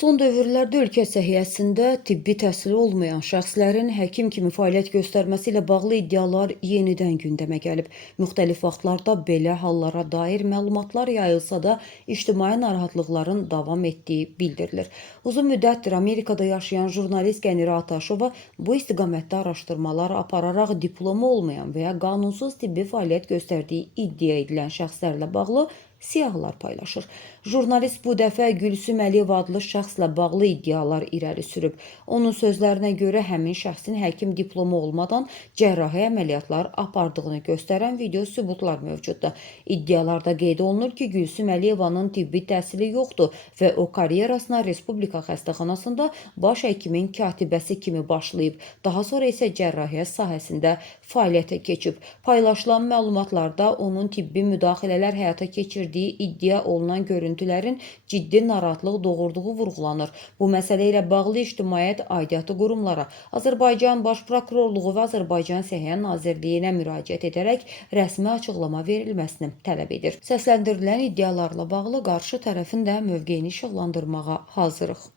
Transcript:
Son dövrlərdə ölkə səhiyyəsində tibbi təhsili olmayan şəxslərin həkim kimi fəaliyyət göstərməsi ilə bağlı iddialar yenidən gündəmə gəlib. Müxtəlif vaxtlarda belə hallara dair məlumatlar yayılsa da, ictimai narahatlıqların davam etdiyi bildirilir. Uzun müddətdir Amerikada yaşayan jurnalist Qənirə Ataşova bu istiqamətdə araşdırmalar apararaq diplomu olmayan və ya qanunsuz tibbi fəaliyyət göstərdiyi iddia edilən şəxslərlə bağlı siyahılar paylaşır. Jurnalist bu dəfə Gülsüm Əliyev adlı şəxslə bağlı iddialar irəli sürüb. Onun sözlərinə görə həmin şəxsin həkim diplomu olmadan cərrahi əməliyyatlar apardığını göstərən video sübutlar mövcuddur. İddialarda qeyd olunur ki, Gülsüm Əliyevanın tibbi təhsili yoxdur və o karyerasına Respublika xəstəxanasında baş həkimin katibəsi kimi başlayıb. Daha sonra isə cərrahiyyə sahəsində fəaliyyətə keçib. Paylaşılan məlumatlarda onun tibbi müdaxilələr həyata keçirdiyi iddia olunan görüntülərin ciddi narahatlıq doğurduğu vurğulanır. Bu məsələ ilə bağlı ictimaiyyət aidiyyatı qurumlara, Azərbaycan Baş Prokurorluğu və Azərbaycan Səhiyyə Nazirliyinə müraciət edərək rəsmi açıqlama verilməsini tələb edir. Səsləndirilən iddialarla bağlı qarşı tərəfin də mövqeyini işıqlandırmağa hazırıq.